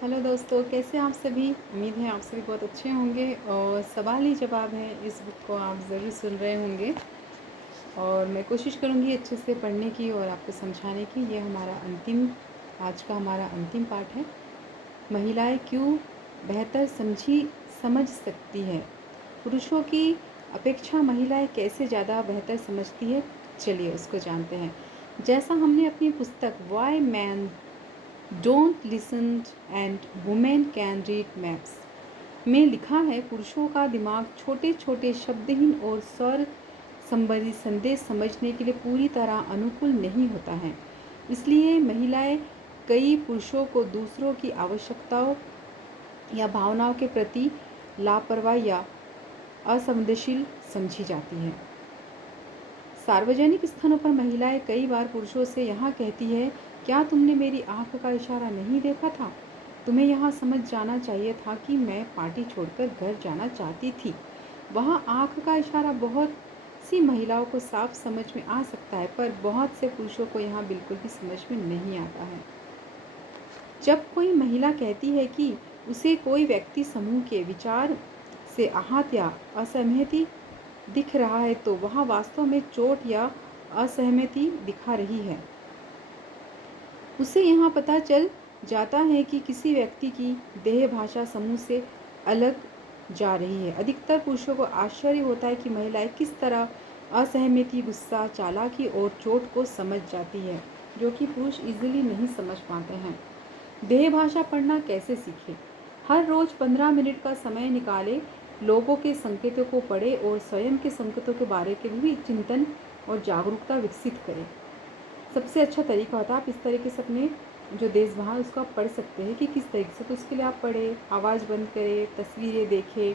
Hello दोस्तों, कैसे हैं आप सभी। उम्मीद है आप सभी बहुत अच्छे होंगे और सवाल ही जवाब है इस बुक को आप ज़रूर सुन रहे होंगे। और मैं कोशिश करूँगी अच्छे से पढ़ने की और आपको समझाने की। ये आज का हमारा अंतिम पाठ है। महिलाएं क्यों बेहतर समझ सकती है। पुरुषों की अपेक्षा महिलाएं कैसे ज़्यादा बेहतर समझती है, चलिए उसको जानते हैं। जैसा हमने अपनी पुस्तक Y man don't listen and women can read maps में लिखा है, पुरुषों का दिमाग छोटे छोटे शब्दहीन और स्वर संबंधी संदेश समझने के लिए पूरी तरह अनुकूल नहीं होता है। इसलिए महिलाएं कई पुरुषों को दूसरों की आवश्यकताओं या भावनाओं के प्रति लापरवाह या असंवेदनशील समझी जाती हैं। सार्वजनिक स्थानों पर महिलाएं कई बार पुरुषों से यहाँ कहती है, क्या तुमने मेरी आंख का इशारा नहीं देखा था? तुम्हें यहाँ समझ जाना चाहिए था कि मैं पार्टी छोड़कर घर जाना चाहती थी। वहाँ आंख का इशारा बहुत सी महिलाओं को साफ समझ में आ सकता है, पर बहुत से पुरुषों को यहाँ बिल्कुल भी समझ में नहीं आता है। जब कोई महिला कहती है कि उसे कोई व्यक्ति समूह के विचार से आहत या असहमति दिख रहा है, तो वह वास्तव में चोट या असहमति दिखा रही है। उसे यहाँ पता चल जाता है कि किसी व्यक्ति की देह भाषा समूह से अलग जा रही है। अधिकतर पुरुषों को आश्चर्य होता है कि महिलाएं किस तरह असहमति, गुस्सा, चालाकी और चोट को समझ जाती है, जो कि पुरुष इजीली नहीं समझ पाते हैं। देह भाषा पढ़ना कैसे सीखें। हर रोज़ 15 मिनट का समय निकालें, लोगों के संकेतों को पढ़ें और स्वयं के संकेतों के बारे में भी चिंतन और जागरूकता विकसित करें। सबसे अच्छा तरीका होता है, आप इस तरीके से अपने जो देश भाषा उसको आप पढ़ सकते हैं कि किस तरीके से। तो उसके लिए आप पढ़ें, आवाज़ बंद करें, तस्वीरें देखें,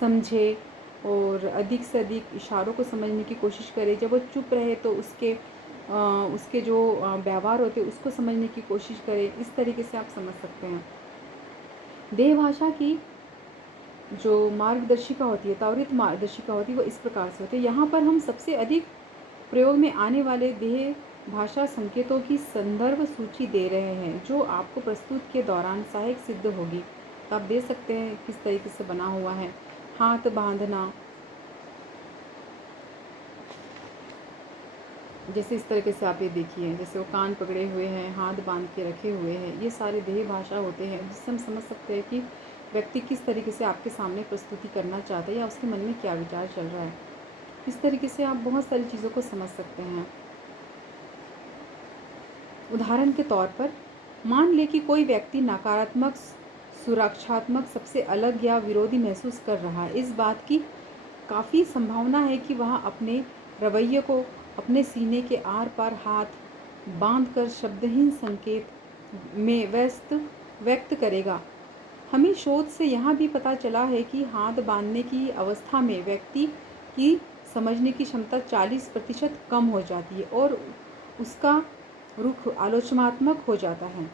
समझें और अधिक से अधिक इशारों को समझने की कोशिश करें। जब वो चुप रहे तो उसके जो व्यवहार होते हैं उसको समझने की कोशिश करें। इस तरीके से आप समझ सकते हैं। देह भाषा की जो मार्गदर्शिका होती है, त्वरित मार्गदर्शिका होती है, वो इस प्रकार से होती है। यहाँ पर हम सबसे अधिक प्रयोग में आने वाले देह भाषा संकेतों की संदर्भ सूची दे रहे हैं, जो आपको प्रस्तुत के दौरान सहायक सिद्ध होगी। तो आप देख सकते हैं किस तरीके से बना हुआ है। हाथ बांधना, जैसे इस तरीके से आप ये देखिए, जैसे वो कान पकड़े हुए हैं, हाथ बांध के रखे हुए हैं, ये सारे देह भाषा होते हैं, जिससे हम समझ सकते हैं कि व्यक्ति किस तरीके से आपके सामने प्रस्तुति करना चाहता है या उसके मन में क्या विचार चल रहा है। इस तरीके से आप बहुत सारी चीज़ों को समझ सकते हैं। उदाहरण के तौर पर, मान लें कि कोई व्यक्ति नकारात्मक, सुरक्षात्मक, सबसे अलग या विरोधी महसूस कर रहा है। इस बात की काफ़ी संभावना है कि वह अपने रवैये को अपने सीने के आर पार हाथ बांधकर शब्दहीन संकेत में व्यक्त करेगा। हमें शोध से यह भी पता चला है कि हाथ बांधने की अवस्था में व्यक्ति की समझने की क्षमता 40% कम हो जाती है और उसका रुख आलोचनात्मक हो जाता है।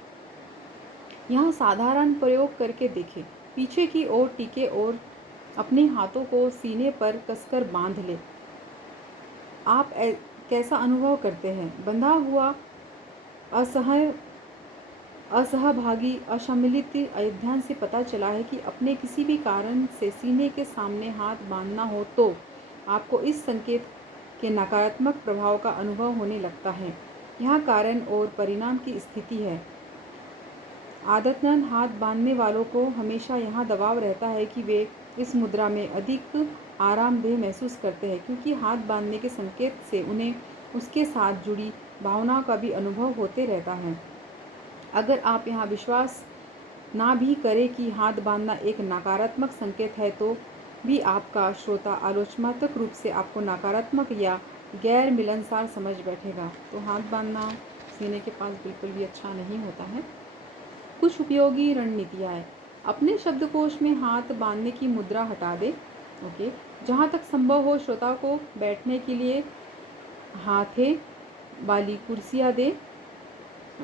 यहाँ साधारण प्रयोग करके देखें। पीछे की ओर टीके और अपने हाथों को सीने पर कसकर बांध लें। आप कैसा अनुभव करते हैं? बंधा हुआ, असह असहभागी, अशम्मिलित। अध्ययन से पता चला है कि अपने किसी भी कारण से सीने के सामने हाथ बांधना हो तो आपको इस संकेत के नकारात्मक प्रभाव का अनुभव होने लगता है। यहाँ कारण और परिणाम की स्थिति है। आदतन हाथ बांधने वालों को हमेशा यहाँ दबाव रहता है कि वे इस मुद्रा में अधिक आरामदेह महसूस करते हैं, क्योंकि हाथ बांधने के संकेत से उन्हें उसके साथ जुड़ी भावनाओं का भी अनुभव होते रहता है। अगर आप यहाँ विश्वास ना भी करें कि हाथ बांधना एक नकारात्मक संकेत है, तो भी आपका श्रोता आलोचनात्मक रूप से आपको नकारात्मक या गैर मिलनसार समझ बैठेगा। तो हाथ बांधना सीने के पास बिल्कुल भी अच्छा नहीं होता है। कुछ उपयोगी रणनीतियाँ हैं। अपने शब्दकोश में हाथ बांधने की मुद्रा हटा दें। ओके, जहाँ तक संभव हो श्रोता को बैठने के लिए हाथे वाली कुर्सियाँ दें,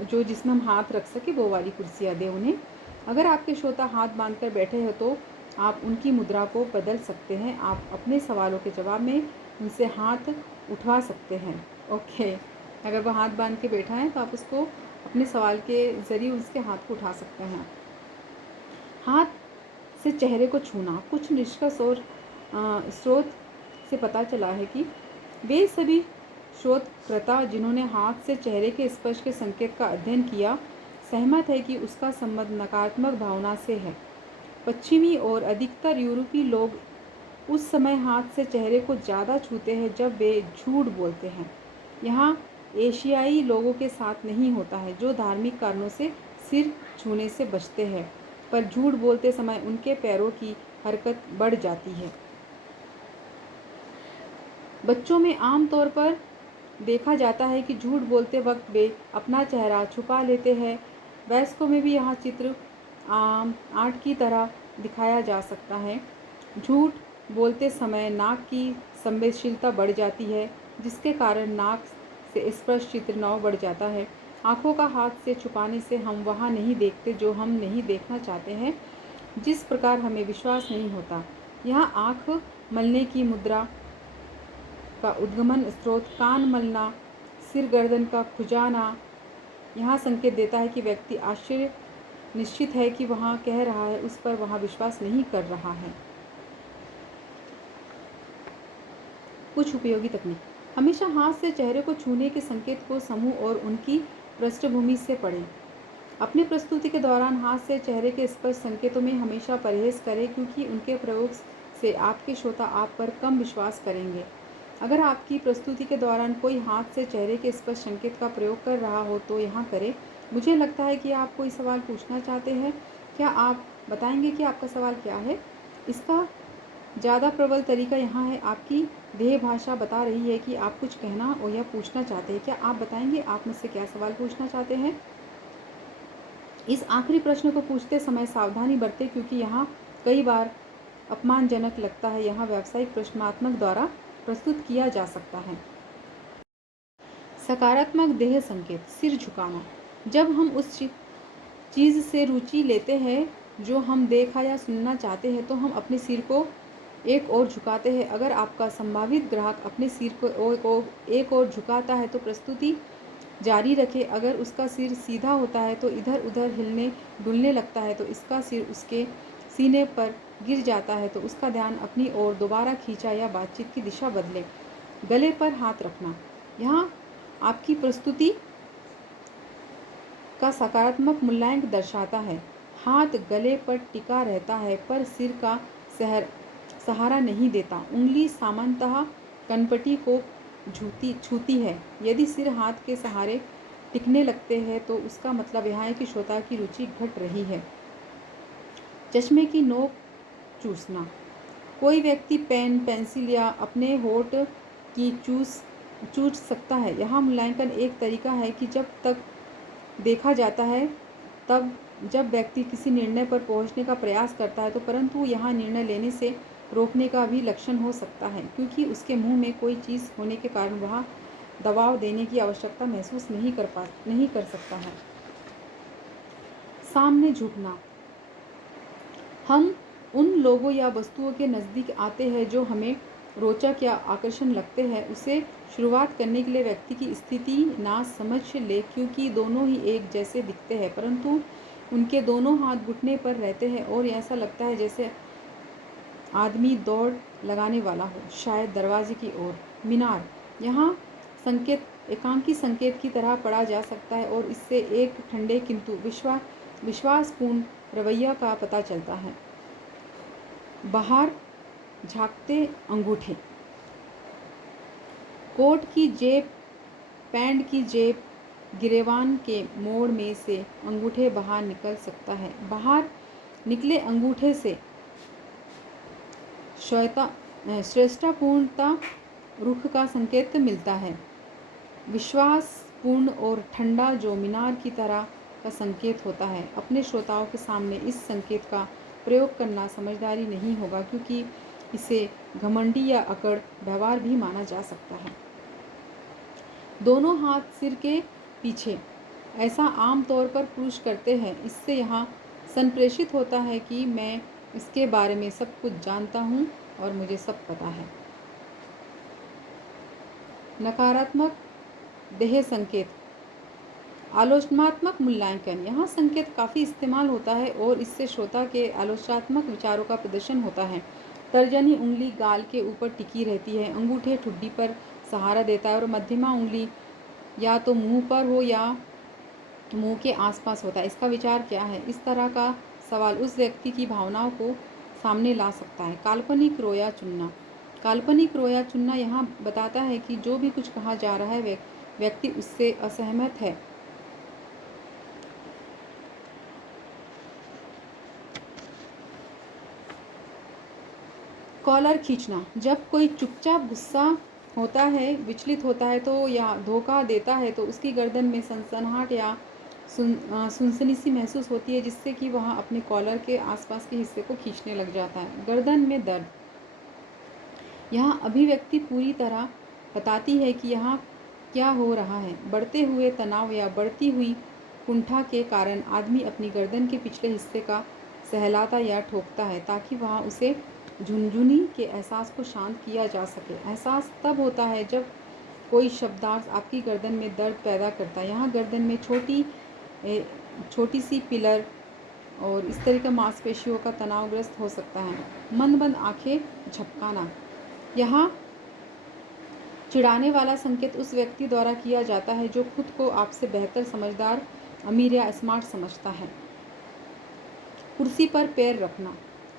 जो जिसमें हम हाथ रख सके वो वाली कुर्सियाँ दें उन्हें। अगर आपके श्रोता हाथ बांधकर बैठे हो तो आप उनकी मुद्रा को बदल सकते हैं। आप अपने सवालों के जवाब में उनसे हाथ उठवा सकते हैं। ओके, अगर वह हाथ बांध के बैठा है तो आप उसको अपने सवाल के ज़रिए उसके हाथ को उठा सकते हैं। हाथ से चेहरे को छूना। कुछ निष्कर्ष और स्रोत से पता चला है कि वे सभी शोधकर्ता जिन्होंने हाथ से चेहरे के स्पर्श के संकेत का अध्ययन किया सहमत है कि उसका संबंध नकारात्मक भावना से है। पश्चिमी और अधिकतर यूरोपीय लोग उस समय हाथ से चेहरे को ज़्यादा छूते हैं जब वे झूठ बोलते हैं। यहाँ एशियाई लोगों के साथ नहीं होता है, जो धार्मिक कारणों से सिर छूने से बचते हैं, पर झूठ बोलते समय उनके पैरों की हरकत बढ़ जाती है। बच्चों में आम तौर पर देखा जाता है कि झूठ बोलते वक्त वे अपना चेहरा छुपा लेते हैं। वयस्कों में भी यह चित्र आम आर्ट की तरह दिखाया जा सकता है। झूठ बोलते समय नाक की संवेदनशीलता बढ़ जाती है, जिसके कारण नाक से स्पर्श चित्र नौ बढ़ जाता है। आँखों का हाथ से छुपाने से हम वहाँ नहीं देखते जो हम नहीं देखना चाहते हैं, जिस प्रकार हमें विश्वास नहीं होता। यहाँ आँख मलने की मुद्रा का उद्गमन स्रोत कान मलना, सिर गर्दन का खुजाना यहाँ संकेत देता है कि व्यक्ति आश्चर्य निश्चित है कि वहाँ कह रहा है उस पर वहाँ विश्वास नहीं कर रहा है। कुछ उपयोगी तकनीक। हमेशा हाथ से चेहरे को छूने के संकेत को समूह और उनकी पृष्ठभूमि से पढ़ें। अपनी प्रस्तुति के दौरान हाथ से चेहरे के स्पर्श संकेतों में हमेशा परहेज करें, क्योंकि उनके प्रयोग से आपके श्रोता आप पर कम विश्वास करेंगे। अगर आपकी प्रस्तुति के दौरान कोई हाथ से चेहरे के स्पर्श संकेत का प्रयोग कर रहा हो तो यहाँ करें। मुझे लगता है कि आप कोई सवाल पूछना चाहते हैं। क्या आप बताएंगे कि आपका सवाल क्या है? इसका ज़्यादा प्रबल तरीका यहाँ है। आपकी देह भाषा बता रही है कि आप कुछ कहना और या पूछना चाहते हैं। क्या आप बताएंगे आप मुझसे क्या सवाल पूछना चाहते हैं? इस आखिरी प्रश्न को पूछते समय सावधानी बरतें, क्योंकि यहाँ कई बार अपमानजनक लगता है। यहाँ व्यावसायिक प्रश्नात्मक द्वारा प्रस्तुत किया जा सकता है। सकारात्मक देह संकेत। सिर झुकाना। जब हम उस चीज़ से रुचि लेते हैं जो हम देखा या सुनना चाहते हैं तो हम अपने सिर को एक ओर झुकाते हैं। अगर आपका संभावित ग्राहक अपने सिर को एक ओर झुकाता है तो प्रस्तुति जारी रखें। अगर उसका सिर सीधा होता है तो इधर उधर हिलने डुलने लगता है तो इसका सिर उसके सीने पर गिर जाता है तो उसका ध्यान अपनी ओर दोबारा खींचा या बातचीत की दिशा बदले। गले पर हाथ रखना। यहाँ आपकी प्रस्तुति का सकारात्मक मूल्यांकन दर्शाता है। हाथ गले पर टिका रहता है पर सिर का सहारा नहीं देता। उंगली सामान्यतः कनपटी को छूती है। यदि सिर हाथ के सहारे टिकने लगते हैं तो उसका मतलब यह है कि श्रोता की रुचि घट रही है। चश्मे की नोक चूसना। कोई व्यक्ति पेन, पेंसिल या अपने होठ की चूस सकता है। यह मूल्यांकन एक तरीका है कि जब तक देखा जाता है तब जब व्यक्ति किसी निर्णय पर पहुंचने का प्रयास करता है तो, परंतु यहाँ निर्णय लेने से रोकने का भी लक्षण हो सकता है, क्योंकि उसके मुंह में कोई चीज़ होने के कारण वह दबाव देने की आवश्यकता महसूस नहीं कर सकता है। सामने झुकना। हम उन लोगों या वस्तुओं के नज़दीक आते हैं जो हमें रोचक या आकर्षण लगते हैं। उसे शुरुआत करने के लिए व्यक्ति की स्थिति ना समझ ले, क्योंकि दोनों ही एक जैसे दिखते हैं, परंतु उनके दोनों हाथ घुटने पर रहते हैं और ऐसा लगता है जैसे आदमी दौड़ लगाने वाला हो, शायद दरवाजे की ओर। मीनार। यहाँ संकेत एकांकी संकेत की तरह पढ़ा जा सकता है और इससे एक ठंडे किंतु विश्वासपूर्ण रवैया का पता चलता है। बाहर झांकते अंगूठे। कोट की जेब, पैंट की जेब, गिरेबान के मोड़ में से अंगूठे बाहर निकल सकता है। बाहर निकले अंगूठे से श्रेष्ठतापूर्णता रुख का संकेत मिलता है। विश्वासपूर्ण और ठंडा जो मीनार की तरह का संकेत होता है। अपने श्रोताओं के सामने इस संकेत का प्रयोग करना समझदारी नहीं होगा, क्योंकि इसे घमंडी या अकड़ व्यवहार भी माना जा सकता है। दोनों हाथ सिर के पीछे। ऐसा आम तौर पर पुरुष करते हैं। इससे यहाँ संप्रेषित होता है कि मैं इसके बारे में सब कुछ जानता हूँ और मुझे सब पता है। नकारात्मक देह संकेत। आलोचनात्मक मूल्यांकन, यहाँ संकेत काफ़ी इस्तेमाल होता है और इससे श्रोता के आलोचनात्मक विचारों का प्रदर्शन होता है। तर्जनी उंगली गाल के ऊपर टिकी रहती है, अंगूठे ठुड्डी पर सहारा देता है और मध्यमा उंगली या तो मुंह पर हो या मुंह के आसपास होता है। इसका विचार क्या है? इस तरह का सवाल उस व्यक्ति की भावनाओं को सामने ला सकता है। काल्पनिक रोया चुनना, काल्पनिक रोया चुनना यहाँ बताता है कि जो भी कुछ कहा जा रहा है व्यक्ति उससे असहमत है। कॉलर खींचना, जब कोई चुपचाप गुस्सा होता है, विचलित होता है तो या धोखा देता है तो उसकी गर्दन में सनसनाहट या सुनसनी सी महसूस होती है, जिससे कि वह अपने कॉलर के आसपास के हिस्से को खींचने लग जाता है। गर्दन में दर्द, यहाँ अभिव्यक्ति पूरी तरह बताती है कि यहाँ क्या हो रहा है। बढ़ते हुए तनाव या बढ़ती हुई कुंठा के कारण आदमी अपनी गर्दन के पिछले हिस्से का सहलाता या ठोकता है ताकि वहाँ उसे झुनझुनी के एहसास को शांत किया जा सके। एहसास तब होता है जब कोई शब्दार्थ आपकी गर्दन में दर्द पैदा करता है। यहाँ गर्दन में छोटी सी पिलर और इस तरह का मांसपेशियों का तनावग्रस्त हो सकता है। मंद मंद आंखें झपकाना, यहाँ चिढ़ाने वाला संकेत उस व्यक्ति द्वारा किया जाता है जो खुद को आपसे बेहतर, समझदार, अमीर या स्मार्ट समझता है। कुर्सी पर पैर रखना,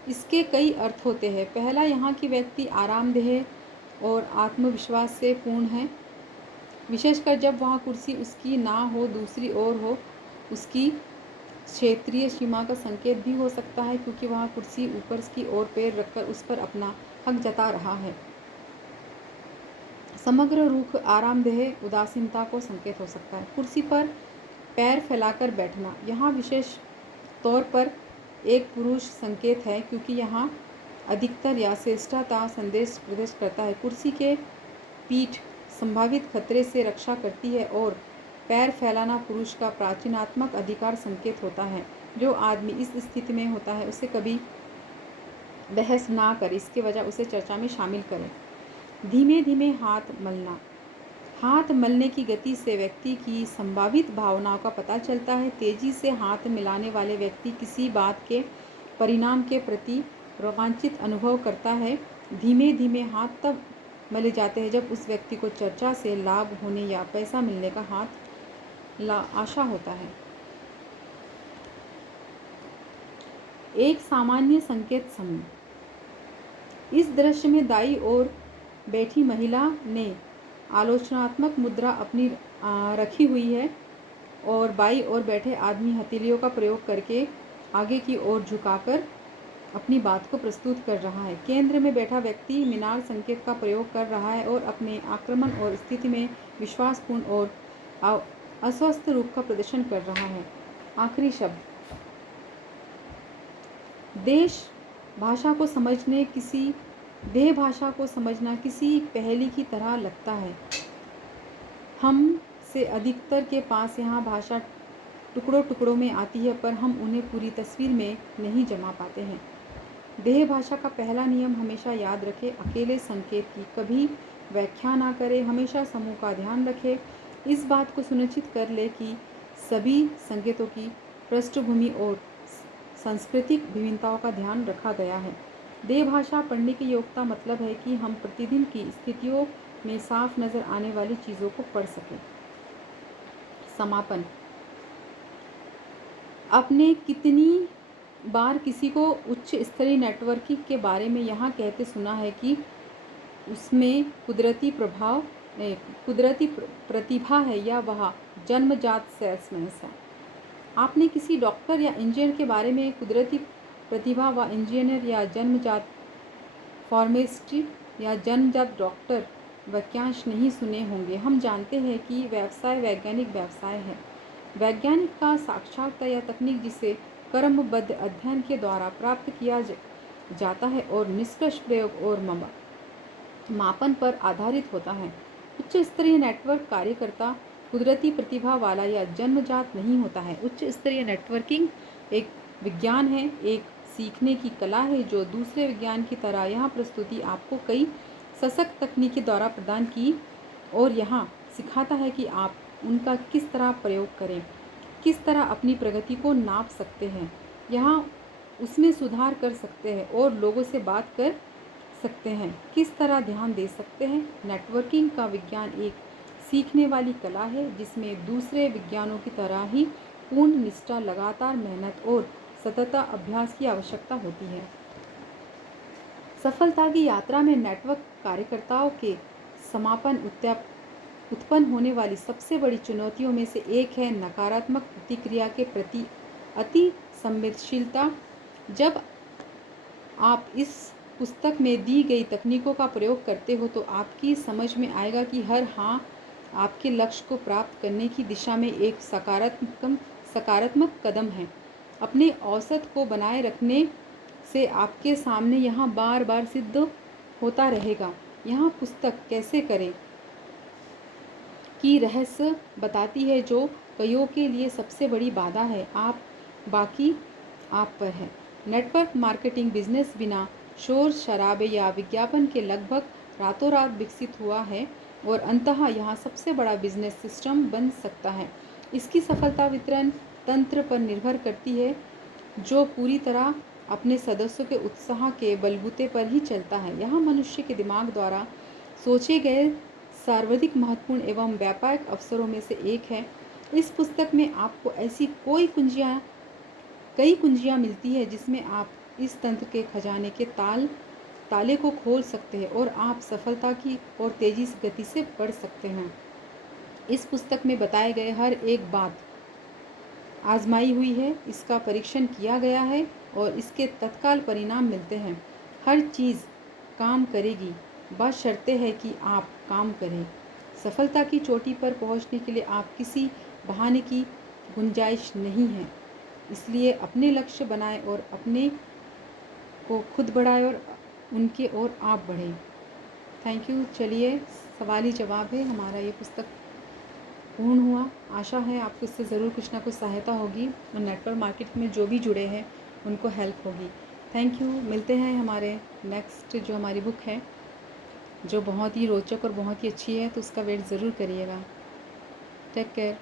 इसके कई अर्थ होते हैं। पहला, यहाँ की व्यक्ति आरामदेह और आत्मविश्वास से पूर्ण है, विशेषकर जब वहाँ कुर्सी उसकी ना हो, दूसरी ओर हो। उसकी क्षेत्रीय सीमा का संकेत भी हो सकता है क्योंकि वहाँ कुर्सी ऊपर की ओर पैर रखकर उस पर अपना हक जता रहा है। समग्र रुख आरामदेह उदासीनता को संकेत हो सकता है। कुर्सी पर पैर फैलाकर बैठना, यहाँ विशेष तौर पर एक पुरुष संकेत है क्योंकि यहाँ अधिकतर या श्रेष्ठता संदेश प्रदर्शित करता है। कुर्सी के पीठ संभावित खतरे से रक्षा करती है और पैर फैलाना पुरुष का प्राचीनात्मक अधिकार संकेत होता है। जो आदमी इस स्थिति में होता है उसे कभी बहस ना करे, इसके वजह उसे चर्चा में शामिल करें। धीमे धीमे हाथ मलना, हाथ मलने की गति से व्यक्ति की संभावित भावनाओं का पता चलता है। तेजी से हाथ मिलाने वाले व्यक्ति किसी बात के परिणाम के प्रति रोमांचित अनुभव करता है। धीमे धीमे हाथ तब मले जाते हैं जब उस व्यक्ति को चर्चा से लाभ होने या पैसा मिलने का आशा होता है। एक सामान्य संकेत समूह, इस दृश्य में दाईं ओर बैठी महिला ने आलोचनात्मक मुद्रा अपनी रखी हुई है और बाईं ओर बैठे आदमी हथेलियों का प्रयोग करके आगे की ओर झुकाकर अपनी बात को प्रस्तुत कर रहा है। केंद्र में बैठा व्यक्ति मीनार संकेत का प्रयोग कर रहा है और अपने आक्रमण और स्थिति में विश्वासपूर्ण और अस्वस्थ रूप का प्रदर्शन कर रहा है। आखिरी शब्द, देह भाषा को समझना किसी पहेली की तरह लगता है। हम से अधिकतर के पास यहाँ भाषा टुकड़ों टुकड़ों में आती है पर हम उन्हें पूरी तस्वीर में नहीं जमा पाते हैं। देह भाषा का पहला नियम हमेशा याद रखें, अकेले संकेत की कभी व्याख्या ना करें, हमेशा समूह का ध्यान रखें। इस बात को सुनिश्चित कर ले कि सभी संकेतों की पृष्ठभूमि और सांस्कृतिक विभिन्नताओं का ध्यान रखा गया है। देह भाषा पढ़ने की योग्यता मतलब है कि हम प्रतिदिन की स्थितियों में साफ नज़र आने वाली चीज़ों को पढ़ सकें। समापन, आपने कितनी बार किसी को उच्च स्तरीय नेटवर्किंग के बारे में यहाँ कहते सुना है कि उसमें कुदरती प्रतिभा है या वह जन्मजात सेल्समैन है। आपने किसी डॉक्टर या इंजीनियर के बारे में कुदरती प्रतिभा व इंजीनियर या जन्मजात फार्मासिस्ट या जन्मजात डॉक्टर वाक्यांश नहीं सुने होंगे। हम जानते हैं कि व्यवसाय वैज्ञानिक व्यवसाय है। वैज्ञानिक का साक्षात्कार या तकनीक जिसे क्रमबद्ध अध्ययन के द्वारा प्राप्त किया जाता है और निष्कर्ष प्रयोग और मापन पर आधारित होता है। उच्च स्तरीय नेटवर्क कार्यकर्ता कुदरती प्रतिभा वाला या जन्मजात नहीं होता है। उच्च स्तरीय नेटवर्किंग एक विज्ञान है, एक सीखने की कला है जो दूसरे विज्ञान की तरह यहाँ प्रस्तुति आपको कई सशक्त तकनीक के द्वारा प्रदान की और यहाँ सिखाता है कि आप उनका किस तरह प्रयोग करें, किस तरह अपनी प्रगति को नाप सकते हैं, यहाँ उसमें सुधार कर सकते हैं और लोगों से बात कर सकते हैं, किस तरह ध्यान दे सकते हैं। नेटवर्किंग का विज्ञान एक सीखने वाली कला है जिसमें दूसरे विज्ञानों की तरह ही पूर्ण निष्ठा, लगातार मेहनत और सतत अभ्यास की आवश्यकता होती है। सफलता की यात्रा में नेटवर्क कार्यकर्ताओं के समापन उत्पन्न होने वाली सबसे बड़ी चुनौतियों में से एक है नकारात्मक प्रतिक्रिया के प्रति अति संवेदनशीलता। जब आप इस पुस्तक में दी गई तकनीकों का प्रयोग करते हो तो आपकी समझ में आएगा कि हर हाँ आपके लक्ष्य को प्राप्त करने की दिशा में एक सकारात्मक कदम है। अपने औसत को बनाए रखने से आपके सामने यहाँ बार बार सिद्ध होता रहेगा। यहाँ पुस्तक कैसे करें की रहस्य बताती है जो कईयों के लिए सबसे बड़ी बाधा है, बाकी आप पर है। नेटवर्क मार्केटिंग बिजनेस बिना शोर शराबे या विज्ञापन के लगभग रातों रात विकसित हुआ है और अंततः यहाँ सबसे बड़ा बिजनेस सिस्टम बन सकता है। इसकी सफलता वितरण तंत्र पर निर्भर करती है जो पूरी तरह अपने सदस्यों के उत्साह के बलबूते पर ही चलता है। यहाँ मनुष्य के दिमाग द्वारा सोचे गए सर्वाधिक महत्वपूर्ण एवं व्यापक अवसरों में से एक है। इस पुस्तक में आपको ऐसी कई कुंजियाँ मिलती है जिसमें आप इस तंत्र के खजाने के ताले को खोल सकते हैं और आप सफलता की और तेजी से गति से बढ़ सकते हैं। इस पुस्तक में बताए गए हर एक बात आजमाई हुई है, इसका परीक्षण किया गया है और इसके तत्काल परिणाम मिलते हैं। हर चीज़ काम करेगी, बशर्ते है कि आप काम करें। सफलता की चोटी पर पहुंचने के लिए आप किसी बहाने की गुंजाइश नहीं है। इसलिए अपने लक्ष्य बनाएं और अपने को खुद बढ़ाएं और उनके ओर आप बढ़ें। Thank you. चलिए, सवाल ही जवाब है हमारा ये पुस्तक पूर्ण हुआ। आशा है आपको इससे ज़रूर कुछ ना कुछ सहायता होगी और नेटवर्क मार्केट में जो भी जुड़े हैं उनको हेल्प होगी। Thank you. मिलते हैं हमारे नेक्स्ट जो हमारी बुक है जो बहुत ही रोचक और बहुत ही अच्छी है, तो उसका वेट ज़रूर करिएगा। Take care.